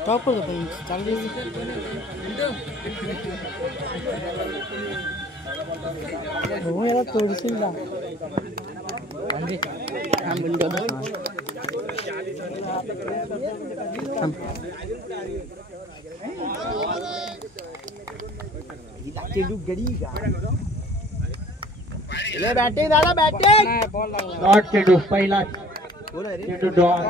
Stop होतो पण चांगली हो याला थोडीशी ला म्हणजे थांब विंडो थांब चेंडू गडी ले बॅटिंग दादा बॅटिंग डॉट चेंडू पहिला चेंडू डॉट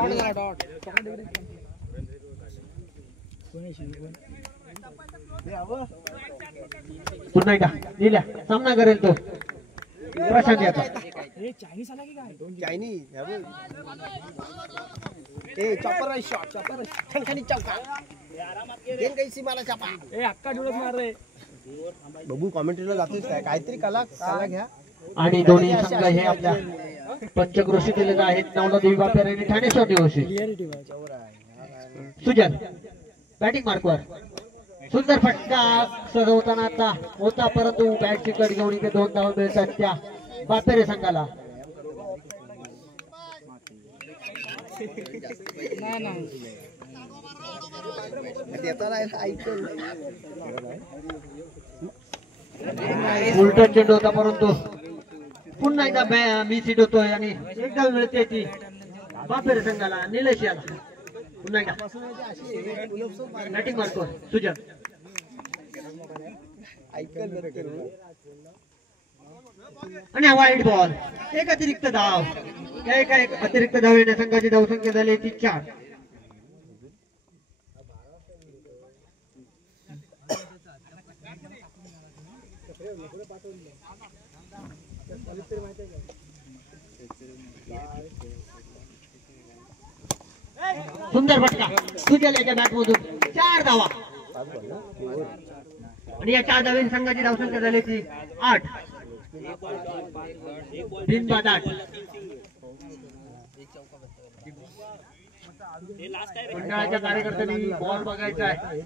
पुन्हा एकदा दिल्या सामना करेल तो प्रशांत याचा चायनीज आला की काय चायनीज ए चॉपर शॉट चॉपर खणखणी चौका गेम कैसी मला चापा ए अक्का डुळत मार रे बबू कमेंट्रीला जातोय काय काहीतरी कला घ्या आणि दोन्ही संघ हे आपल्या पंचक्रोशी दिलेले आहेत नवलादेवी बापेर आणि ठाणेश्वर निवासी सुजल बॅटिंग मार्कवर सुंदर फटका सजवताना होता परंतु बॅटची कड घेऊन इथे 2 धावा मिळतात त्या बापेरे संघाला उलटा चेंडू होता परंतु पुन्हा एकदा मी सीट होतोय आणि एकदा मिळते ती बापेरे संघाला निलेश याला पुन्हा एकदा बॅटिंग मारतो सुजल आणि वाईट बॉल एक अतिरिक्त धाव एक अतिरिक्त धाव येण्या संघाची धावसंख्या झाली ती 4 सुंदर फटका सुजल याच्या बॅट मधून 4 धावा आणि या 4 धावांनी संघाची धावसंख्या झाली ती 8 बिनबाद 8 मंडळाच्या कार्यकर्त्यांनी बॉल बघायचा आहे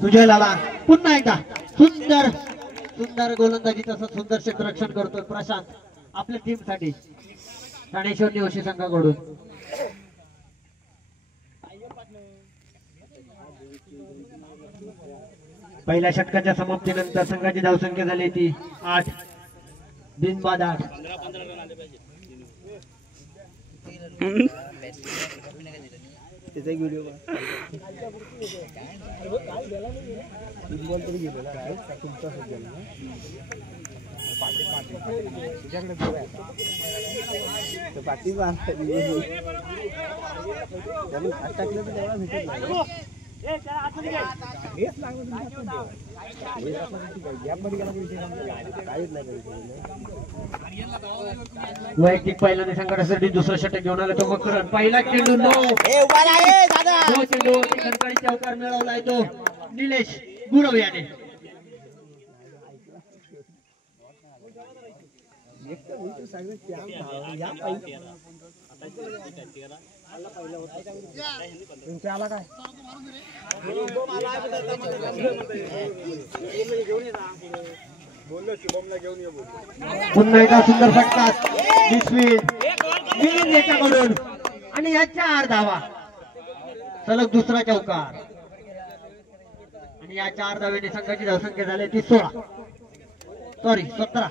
सुजल आला पुन्हा एकदा सुंदर सुंदर गोलंदाजी तसं सुंदर क्षेत्ररक्षण करतोय प्रशांत आपल्या टीम साठी ठाणेश्वर निवासी संघाकडून पहिल्या षटकाच्या समाप्तीनंतर संघाची धावसंख्या झाली ती 8 बिनबाद 8 व्हिडिओ वैयक्तिक पहिल्याने संघासाठी दुसरा षटक घेऊन आला तो मकरन पहिला चेंडू नो चेंडू सरकारी चौकार मिळवलाय तो निलेश गुरव याने आला काय पुन्हा एकदा सुंदर फटका याच्याकडून आणि या 4 धावा सलग दुसरा चौकार आणि या 4 धावेने संघाची धावसंख्या झाली ती 16 सॉरी 17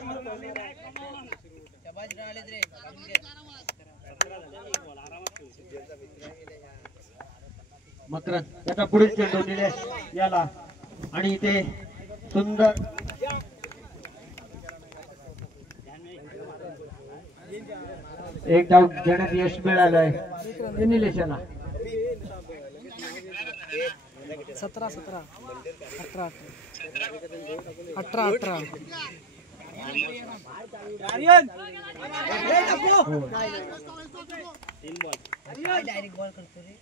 मकरन त्याचा पुढील चेंडू निलेश याला आणि ते सुंदर एक डाव घेण्यात यश मिळालंय निलेशाला 17 17 18 18 18 डायरेक्ट बॉल करतो रे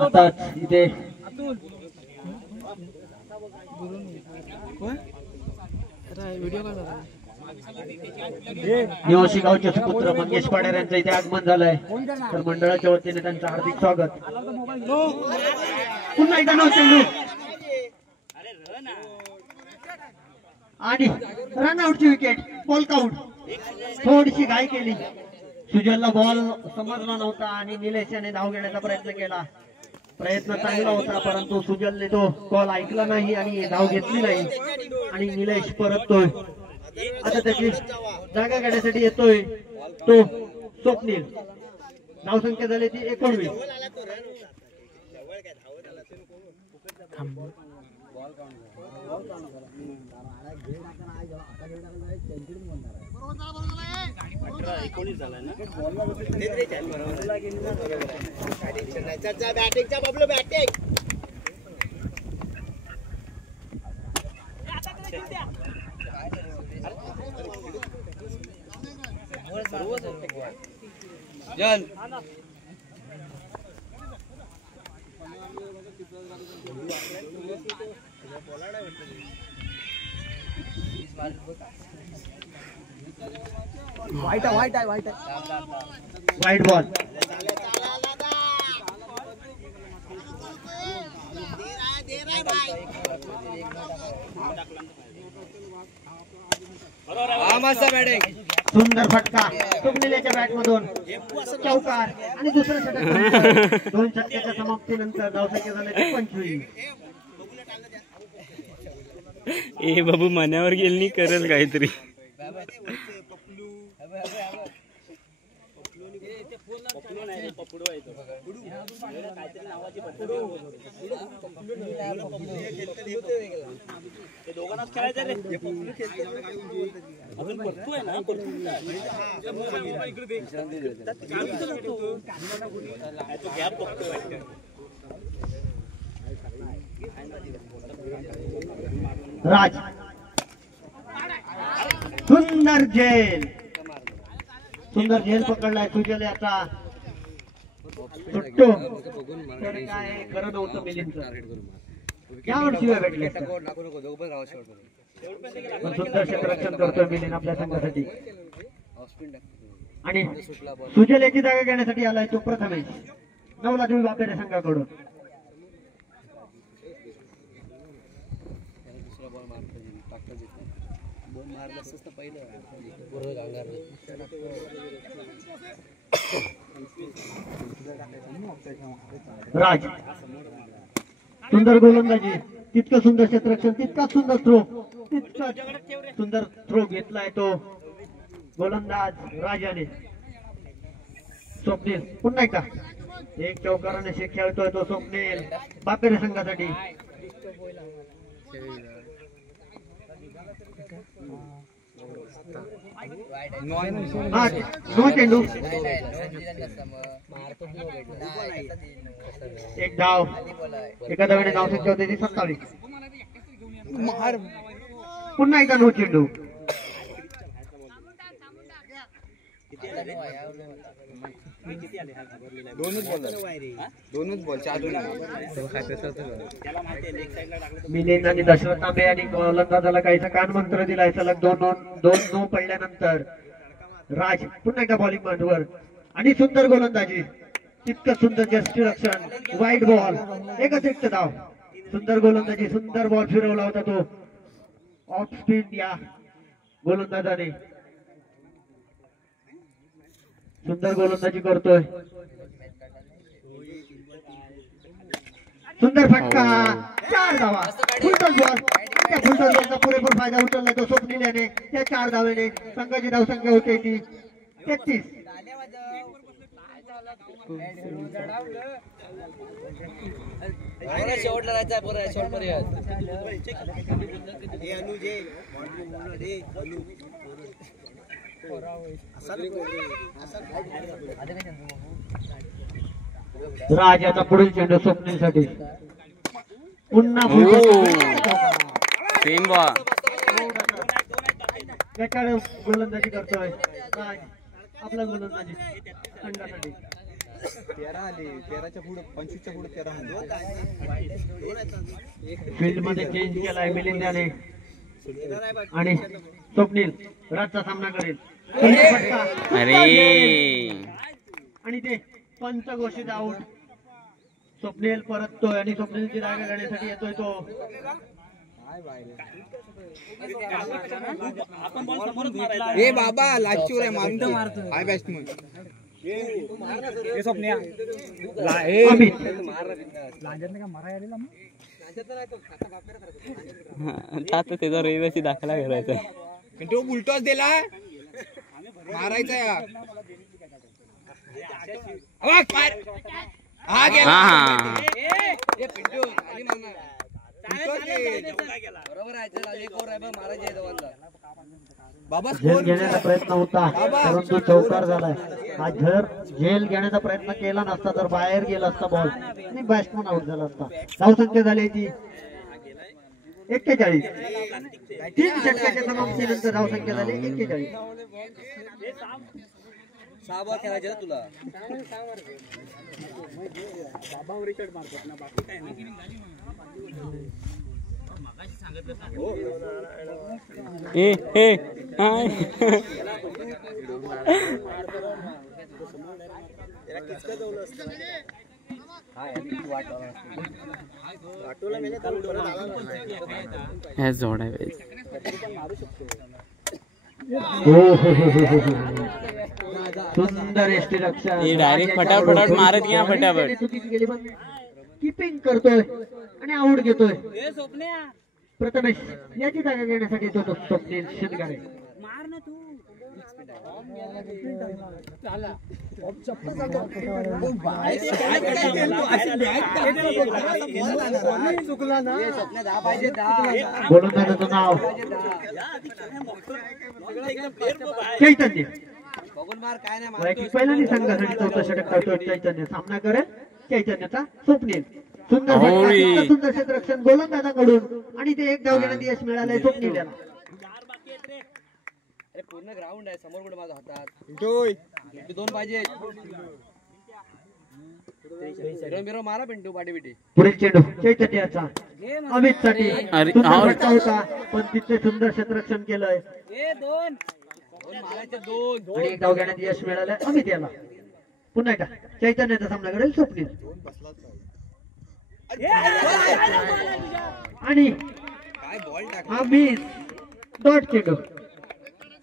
आता इथे निवासी गावचे सुपुत्र मंगेश पाडेर यांचं इथे आगमन झालंय, तर मंडळाच्या वतीने त्यांचं हार्दिक स्वागत. पुन्हा एकदा नाव चेंडू आणि रनआउटची विकेट. Ball count. थोडीशी घाई केली, सुजलला बॉल समजला नव्हता आणि निलेश याने धाव घेण्याचा प्रयत्न केला. प्रयत्न चांगला होता, परंतु सुजलने तो बॉल ऐकला नाही आणि धाव घेतली नाही आणि निलेश परततोय. आता त्याची जागा घेण्यासाठी येतोय तो स्वप्नील. धावसंख्या झाली ती 19. वाईट बॉल. सुंदर फटका स्वप्नीलच्या बॅट मधून. चौकार आणि दुसरं षटक. 2 षटकाच्या समाप्तीनंतर धावसंख्या झाली 25. ए बाबू मनावर गेल नाही करेल काहीतरी. राज सुंदर झेल. सुंदर झेल पकडलाय सुजल याचा. सुट्टो तर काय खरं नव्हतं मिलिंदचं. यावर शिवाय भेटले पण सुंदर क्षेत्ररक्षण करतोय मिलिंद आपल्या संघासाठी. आणि सुजल याची जागा घेण्यासाठी आलाय तो प्रथमेश. नवला तुम्ही बापेरे संघाकडून. राज सुंदर गोलंदाजी. तितकं सुंदर क्षेत्ररक्षण, तितका सुंदर थ्रो, तितका सुंदर थ्रो घेतलाय तो गोलंदाज राजाने. स्वप्नील पुन्हा एकदा एक चौकाराने शेख खेळतोय तो स्वप्नील बापेरे संघासाठी. नो चेंडू. एक धाव. एका धावेने धावसंख्या होती 27. पुन्हा एकदा नो चेंडू. मिलिंद आणि दशरथ तांबे यांनी गोलंदाजाला काहीसा कानमंत्र दिलाय. सलग दोन नो पडल्यानंतर राज पुन्हा एकदा बॉलिंग मांडवर आणि सुंदर गोलंदाजी. तितकं सुंदर क्षेत्ररक्षण. वाईट बॉल. एकच एक धाव. सुंदर गोलंदाजी. सुंदर बॉल फिरवला होता तो ऑफ स्पीड या गोलंदाजाने. सुंदर गोलंदाजी करतोय. सुंदर फटका. 4 धावा. Full toss ball. त्या फुलटॉस बॉलचा पुरेपूर फायदा उचलला तो स्वप्नील याने. त्या 4 धावेने संघाची धावसंख्या होते ती 33. शेवटला राहायचा पुरा शेवटपर्यंत. राजाचा पुढील चेंडू स्वप्नीलसाठी. पुन्हा गोलंदाजी करतोय. आपला गोलंदाजी संघासाठी 13 आले 13च्या पुढे 25च्या पुढे 13 फील्ड मध्ये चेंज केलाय मिलिंदाने आणि स्वप्नील राजचा सामना करेल. अरे आणि ते पंच घोषित आउट. स्वप्नील परततोय आणि स्वप्नीलची जागा घेण्यासाठी येतोय तो. ए बाबा लाचूर आहे मारतो हाय बॅट्समन आता त्याचा रहिवासी दाखला करायचा तो उलटोच दिला मारायचा बाबा झेल घेण्याचा प्रयत्न होता परंतु चौकार झालाय. हा जर झेल घेण्याचा प्रयत्न केला नसता तर बाहेर गेला असता बॉल आणि बॅट्समन आउट झाला असता. धावसंख्या झाली ती 41. 3 षटकाच्या समाप्तीनंतर धावसंख्या झाली 41. 6 बॉल खेळायचे ना तुला. जोडा सुंदर एसटी रक्षण डायरेक्ट फटाफट मारत घ्या फटाफट. किपिंग करतोय आणि आउट घेतोय. प्रथमेश याची जागा घेण्यासाठी तो स्वप्नील शिंदगारे. गोलंदाजाचं नाव चैतन्य. पहिल्यांदा संघासाठी 4थं षटक काढतोय चैतन्य. सामना करेल चैतन्याचा स्वप्नील. सुंदर सुंदर क्षेत्ररक्षण गोलंदाजाकडून आणि ते एक धाव घेण्यात यश मिळालंय स्वप्नील याला. अरे पूर्ण ग्राउंड आहे समोर कुठे माझ्या हातात 2 पाहिजे. बिरो मारा पिंटू पाठी बिटी. पुढील चेंडू चैतन्याचा अमित साठी होता पण तिथे सुंदर क्षेत्ररक्षण केलंय. 2 मारायचे 2 आणि एक धाव घेण्यात यश मिळालंय अमित याला. पुन्हा एकदा चैतन्याचा सामना करेल स्वप्नील. आणि अमित डॉट चेंडू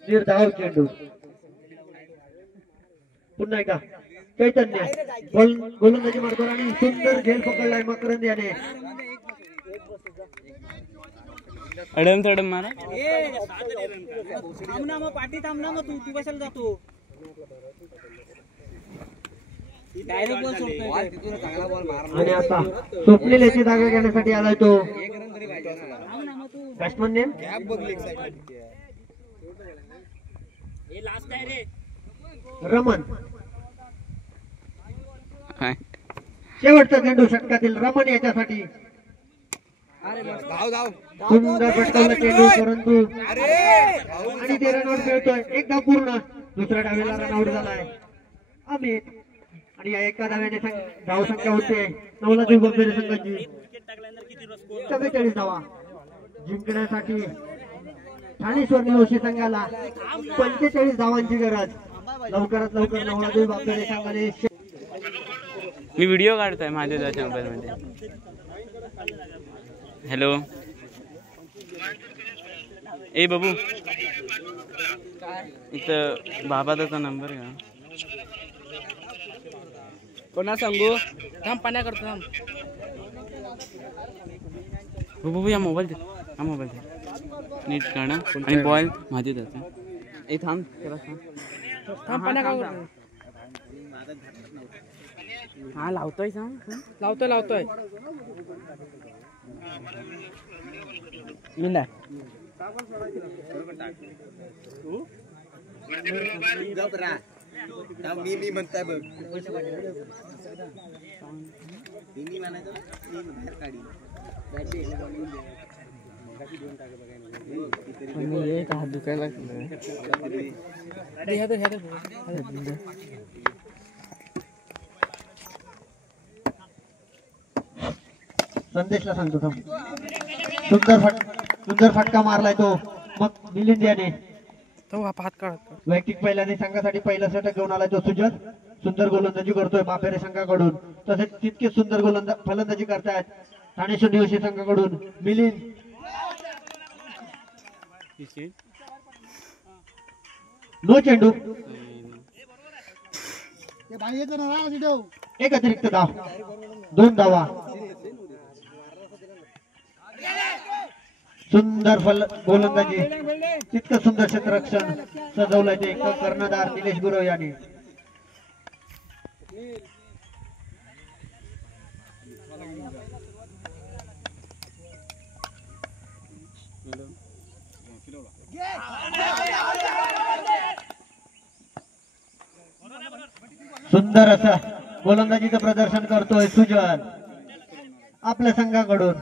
निर्धाव चेंडू. पुन्हा एकदा चैतन्य गोलंदाजी मारतो आणि सुंदर झेल पकडलाय मकरंद याने. अडम थडम मारा. पाठी थांबना मग तू कशाला जातो. डायरेक्ट बॉल सोडतोय तिथून चांगला बॉल मारला. आणि आता स्वप्नील याची जागा घेण्यासाठी आलाय तो. 1 रन तरी पाहिजे बॅट्समन नेम गॅप बघ लेग साइड रमन. शेवटचा चेंडू षटकातील रमन याच्यासाठी. धाव धाव सुंदर पटकावला चेंडू परंतु आणि ते रनआउट खेळतोय. एक धाव पूर्ण. दुसऱ्या डावीला रनआउट झालाय अमित. आणि या एका धाव्याने धावसंख्या होते नवलादेव बंबेरे संघाची 44 धावा. जिंकण्यासाठी ठाणे स्वर्णिवशी संघाला 45 धावांची गरज. लवकरात लवकर नवलादेव बंबेरे संघाने. मी व्हिडिओ काढतोय माझ्या मोबाईल मध्ये. हॅलो ए बाबू इथं बाबाचा नंबर घ्या. कोणा सांगू थांब पाण्या करतो थांब. बाबू या मोबाईल दे. हा मोबाईल दे नीट करणं आणि बॉल माझे जाते. ए थांब त्याला थांब पाण्या का. हा लावतोय सांग. लावतोय मिला मी म्हणताय बघ मी म्हणायचं हात दुखायला लागलं. संदेशला सांगतो थांब. सुंदर फटका मारलाय तो. मग मिलिंद याने हात काढ. वैयक्तिक पहिल्याने संघासाठी पहिला षटक घेऊन आलाय तो सुजल. सुंदर गोलंदाजी करतोय मापेरे संघाकडून. तसेच तितके सुंदर फलंदाजी करतायत ठाणे शून्यवशी संघाकडून मिलिंद. नो चेंडू. एक अतिरिक्त धाव. 2 धावा. सुंदर गोलंदाजी. तितकं सुंदर क्षेत्ररक्षण सजवलंय ते कर्णधार निलेश गुरव यांनी. सुंदर असं गोलंदाजीचं प्रदर्शन करतोय सुजल आपल्या संघाकडून.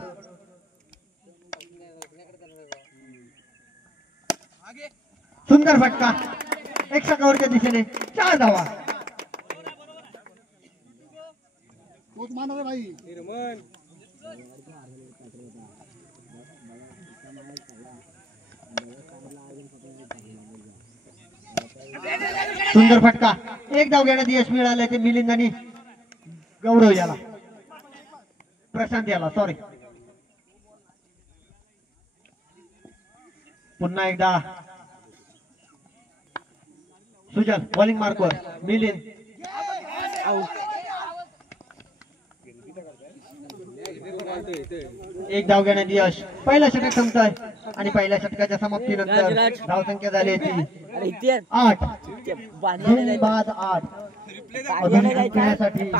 सुंदर फटका. 1 षटकावरच्या दिशेने 4 धावा. सुंदर फटका. 1 धाव घेण्यात यश मिळालं ते मिलिंद आणि गौरव याला. प्रशांत याला सॉरी. पुन्हा एकदा सुजल बॉलिंग मार्कवर. मिलिंद 1 धाव घेण्यात यश. पहिला षटक संपतोय आणि पहिल्या षटकाच्या समाप्तीनंतर धावसंख्या झाली होती 8. 2 बाद 8. अजून जिंकण्यासाठी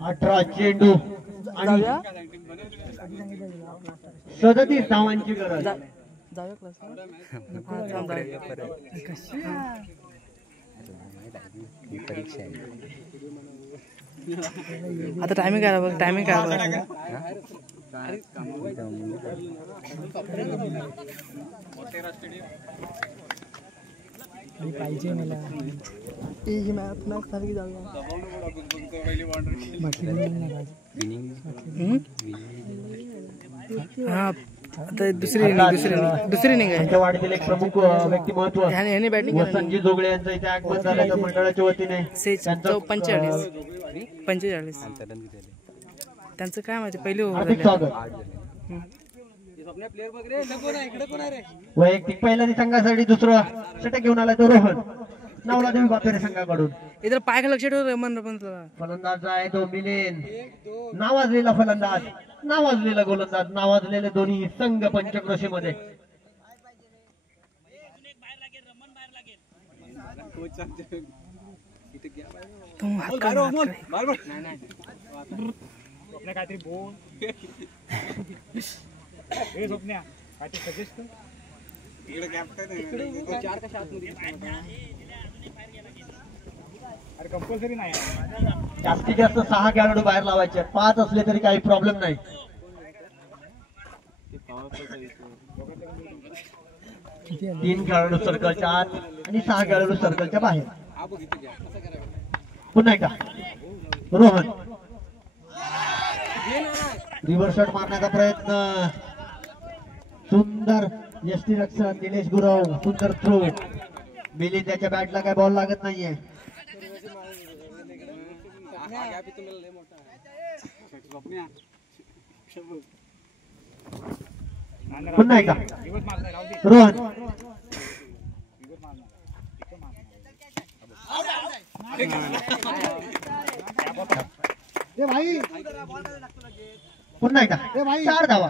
18 चेंडू आणि 37 धावांची गरज. आता टायमिंग काय बघ. टायमिंग काय पाहिजे मला. हा दुसरी निघाय. वाढीतील एक प्रमुख व्यक्तिमत्व वसंतजी जोगळे यांचं इथे आगमन झालं मंडळाच्या वतीने. 45 त्यांचं काय माहिती पहिले वैयक्तिक पहिल्या संघासाठी दुसरं षटक घेऊन आला तो रोहन नवलादेवी बापेरे संघाकडून. इधर पाय लक्ष ठेव. फलंदाज आहे तो मिलिंद. नावाजलेला फलंदाज, नावाजलेला गोलंदाज, नावाजलेले दोन्ही संघ पंचक्रोशीमध्ये. काहीतरी बोल. स्वप्न्या काहीतरी सजेस्ट अरे कंपल्सरी नाही. जास्तीत जास्त 6 खेळाडू बाहेर लावायचे. 5 असले तरी काही प्रॉब्लेम नाही. 3 खेळाडू सर्कलच्या आत आणि 6 खेळाडू सर्कलच्या बाहेर. पुन्हा एकदा रोहन रिव्हर्स शॉट मारण्याचा प्रयत्न. सुंदर यष्टीरक्षण निलेश गुरव. सुंदर थ्रो. मिलिंद त्याच्या बॅटला काय बॉल लागत नाहीये. पुन्हा एकदा रोहन. पुन्हा एकदा 4 धावा.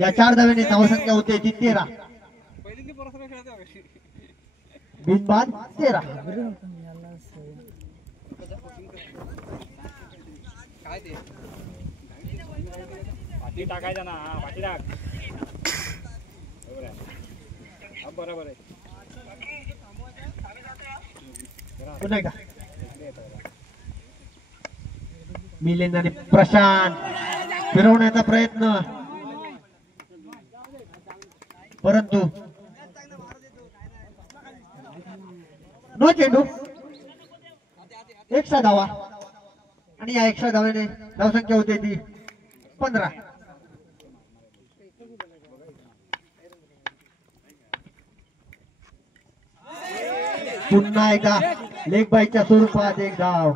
या 4 धाव्याने धावसंख्या होते ती 13. बिनबाद 13. पाठी टाकायचा ना. पाठी टाक. बरोबर आहे. पुन्हा एकदा मिलिंद आणि प्रशांत फिरवण्याचा प्रयत्न, परंतु नो चेंडू. एकशा धावा आणि या 100 धाव्याने धावसंख्या होते ती 15. पुन्हा एकदा लेग बायच्या स्वरूपात एक धाव.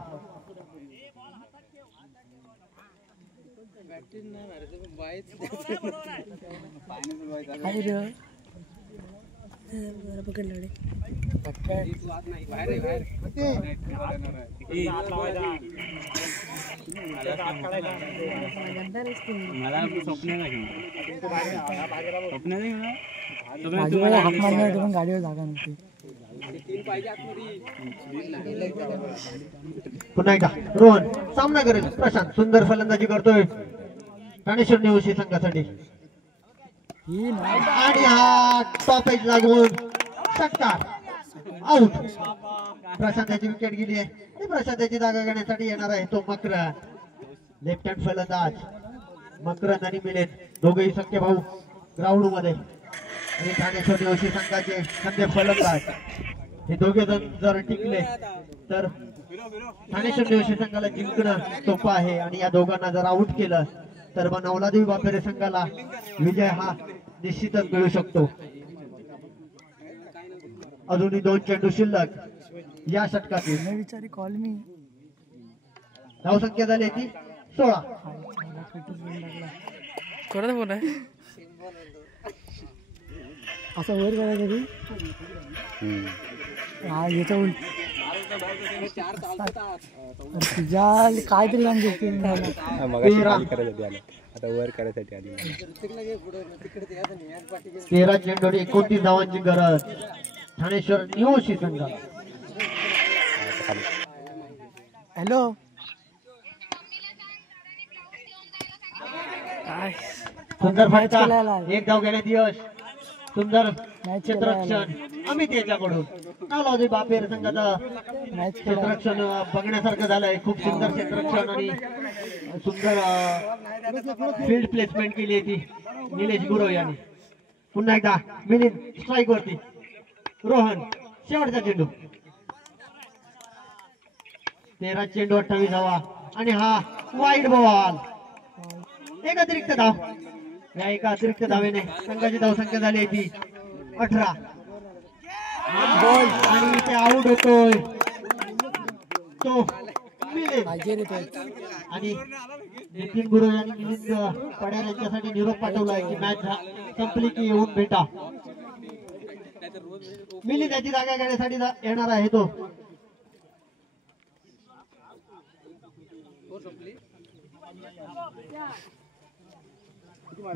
गाडीवर जागा नव्हती. पुन्हा एकदा रोहन सामना करेल. प्रशांत सुंदर फलंदाजी करतोय ठाणेश्वर नेवशी संघासाठी आणि हा टॉप एज लागून षटकार आउट. प्रशांताची विकेट गेली आहे आणि प्रशांताची जागा घेण्यासाठी येणार आहे तो मकरन. लेफ्ट हँड फलंदाज मकरन आणि मिलिंद दोघेही सख्खे भाऊ ग्राउंड मध्ये आणि ठाणेश्वर नेवशी संघाचे सध्या फलंदाज हे दोघे जण जर टिकले तर ठाणेश्वर नेवशी संघाला जिंकणं सोपं आहे आणि या दोघांना जर आउट केलं तर मग नवलादेवी बापेरे संघाला विजय हा निश्चितच मिळू शकतो. अजूनही 2 चेंडू शिल्लक या षटकातील. विचारी कॉल मी धावसंख्या झाली ती 16. कोणाचा फोन आहे? असं वर करायचं की हा याच्या उलट तुझ्या काहीतरी लावून घेते. 13 चेंडू 29 धावांची गरज ठाणेश्वर नेवशी संघ. हॅलो सुंदर फटका, एक धाव घेण्यात यश. सुंदर क्षेत्ररक्षण अमित याच्याकडून. नवलादेवी बापेर संघाचं क्षेत्ररक्षण बघण्यासारखं झालंय. खूप सुंदर क्षेत्ररक्षण आणि सुंदर फील्ड प्लेसमेंट केली आहे ती निलेश गुरव यांनी. पुन्हा एकदा मिलिंद स्ट्राईक वरती. रोहन शेवटचा चेंडू. 13 चेंडू 28 धावा आणि हा वाईड बॉल. एक अतिरिक्त धाव. या एका अतिरिक्त धावेने संघाची धावसंख्या झाली आहे ती 18. आणि इथे आउट होतोय तो मिलिंद. आणि नितीन गुरु यांनी मिलिंद पड्यार यांच्यासाठी निरोप पाठवलाय की मॅच संपली की येऊन भेटा. मिलिंद याची जागा घेण्यासाठी येणार आहे तो.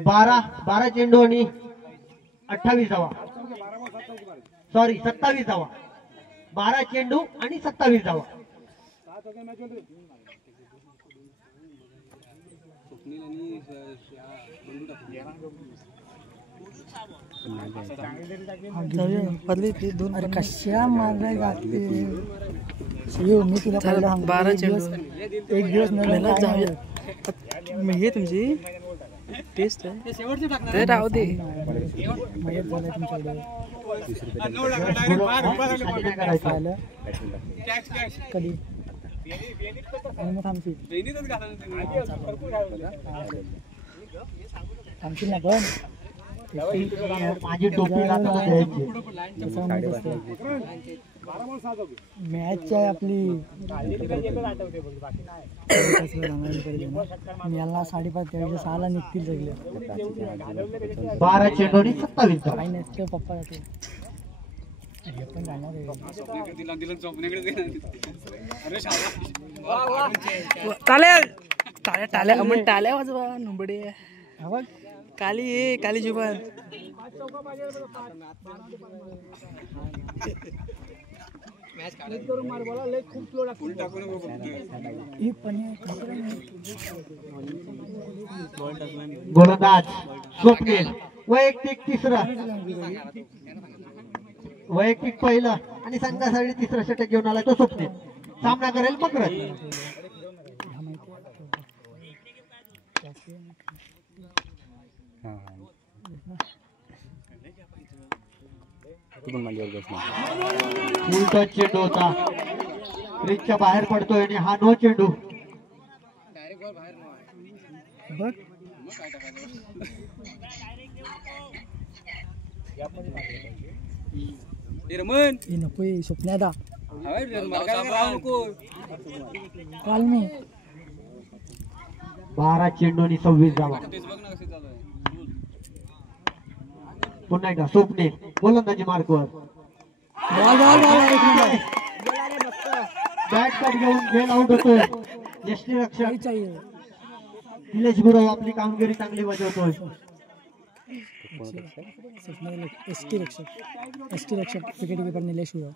बारा चेंडू आणि 28 धावा. सॉरी 27 धावा. 12 चेंडू आणि 27 धावा. अरे कशा मारल्या जाते. मी तुला 12 चेंडू एक दिवस नाही जाऊया. हे तुमची टेस्ट आहे राहू दे. मयत झालाय तुमच्याकडे कधी आणि मग थांबतील ना पण माझी टोपी मॅच आहे आपली. याला 5:30 त्यावेळेस 6ला निघतील सगळे. 12 चेंडू आणि 27 धावा. काही नाही पप्पा जाते पण जाणार आहे. टाल्या टाल्या टाल्या मग टाल्या वाजवा नुबडे. बघ काली काली जुबान गोलंदाज स्वप्नील वैयक्तिक 3रा, वैयक्तिक पहिला आणि संघासाठी तिसरा षटक घेऊन आलाय तो स्वप्नील. सामना करेल मकरंद. उलटा चेंडू होता, क्रीजच्या बाहेर पडतोय आणि हा नो चेंडू. बघ हे नको हे स्वप्न्यादा काल मी 12 चेंडू आणि 26 धावा. पुन्हा एकदा स्वप्नील गोलंदाजी मार्कवर. बॅट कट घेऊन बेल आउट होतोय. यष्टीरक्षक निलेश गुरव आपली कामगिरी चांगली बजावतोय. एसटी रक्षक विकेट कीपर निलेश गुरव.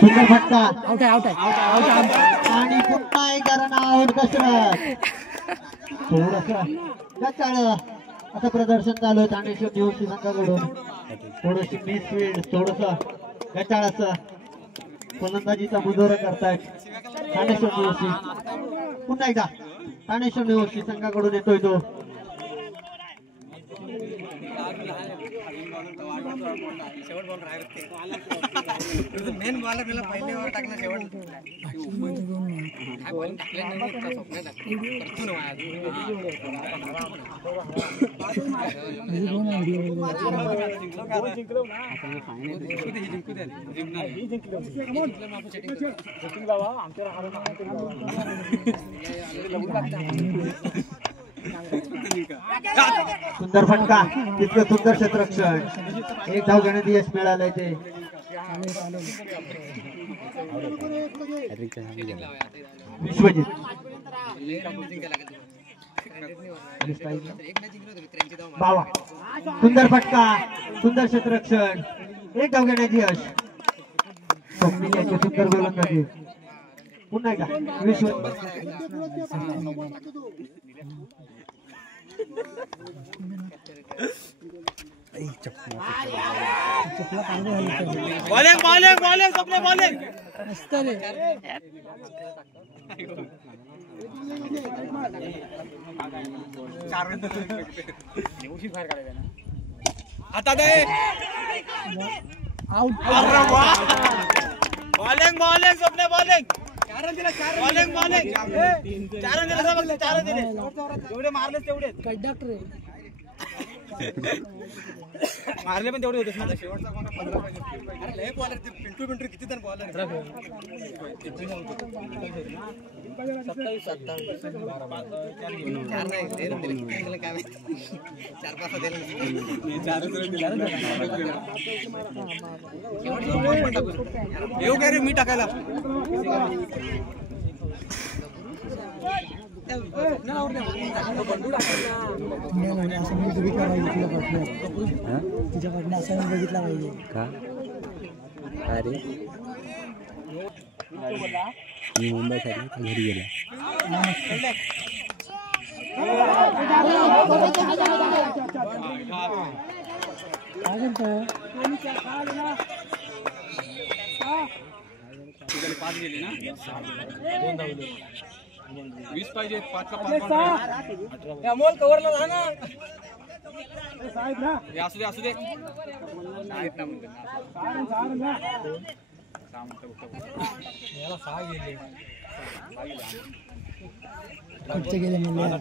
सुंदर फटका. आउट आहे आणि पुन्हा एक रन आउट. कसरत थोडस गचाळ असं प्रदर्शन चालू आहे ठाणेश्वर निवासी संघाकडून. थोडीशी मिसफील्ड, थोडस गचाळ असं फलंदाजीचा मुजोरा करतायत ठाणेश्वर निवासी. पुन्हा एकदा ठाणेश्वर निवासी संघाकडून येतोय तो. मेन बॉलर त्याला पहिले ओव्हर टाकला शेवट. सुंदर फटका, तितकं सुंदर क्षेत्ररक्षण. एक धाव घेण्यात यश मिळालंय ते. विश्वजित बावा. सुंदर फटका, सुंदर क्षेत्ररक्षण. एक धाव घेण्यात यश. स्वप्नील यांची सुंदर गोलंदाजी. पुन्हा एकदा विश्वजित. मारले पण तेवढे होते. शेवटचा बॉलर पिंटू किती जण बॉलर 27 मी टाकायला. असं मी बघितला पाहिजे तिच्याकडनं असं मी बघितला पाहिजे का. अरे मी मुंबईसाठी घरी गेला. काय करतो 5 गेले ना. 20 पाहिजे. 5 का 5 अमोल कव्हरला जा ना. असू दे असू दे. खर्च गेले म्हणजे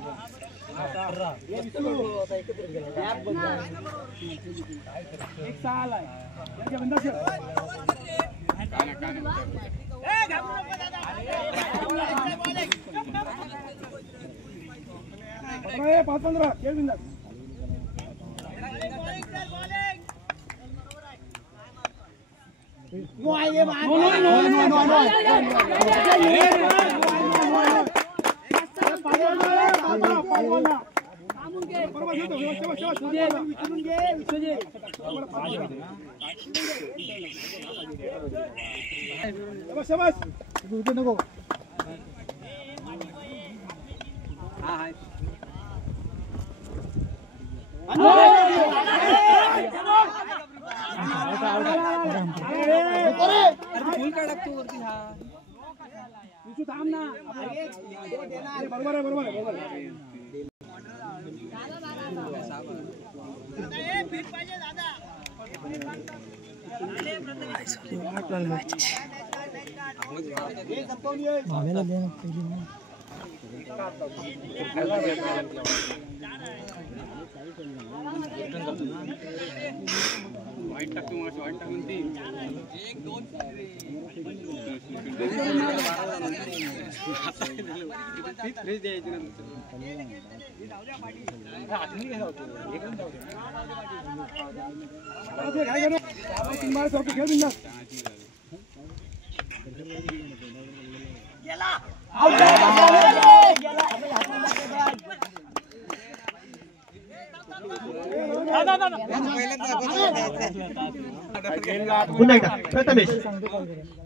पुन्हा एकदा प्रथमेश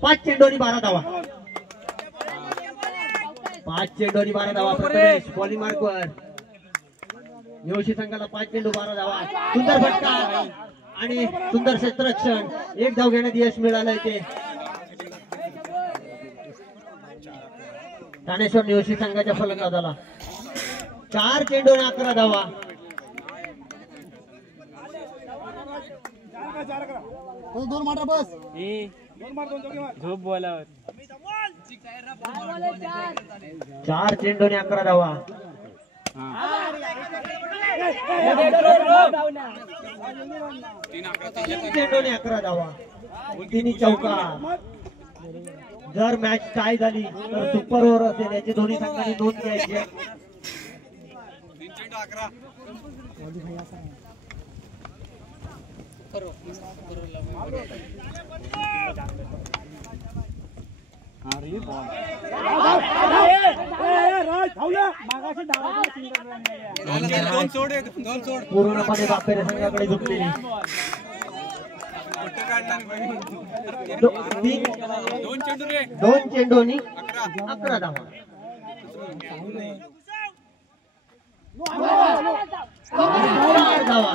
5 चेंडूंनी 12 धावा. 5 चेंडूंनी 12 धावा. प्रथमेश बॉलिंग मार्कवर. योशी संघाला 5 चेंडू 12 धावा. सुंदर फटका आणि सुंदर क्षेत्ररक्षण. एक धाव घेण्यात यश मिळालंय ते ठाणेश्वर योशी संघाच्या फलंदाजाला. 4 चेंडूंनी 11 धावा. दोन मारा बस. झोप बोलावर. 4 चेंडूंनी 11 धावा. 3 चेंडूंनी 11 धावा. तिन्ही चौका. जर मॅच टाय झाली तर सुपर ओव्हर असेल याची दोन्ही संघांनी नोंद घ्यायची. पूर्णपणे बापेरे संघाकडे झुकलेली. 2 चेंडूंनी 11 धावा. 4 धावा.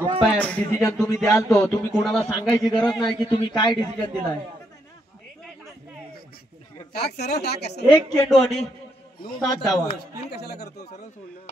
अंपायर डिसिजन तुम्ही द्याल तो तुम्ही कोणाला सांगायची गरज नाही की तुम्ही काय डिसिजन दिलाय. 1 चेंडू आणि 7 धावा. कशाला करतो सरळ सोड ना.